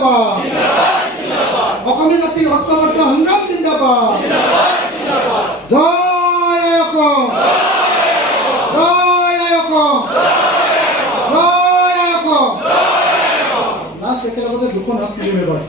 জিন্দাবাদ অসমীয়া জাতিৰ ঐক্যবদ্ধ সংগ্ৰাম জিন্দাবাদ জয় অসম জয় অসম জয় অসম লাষ্ট একেলগতে দুখন হাত তুলিম এবাৰ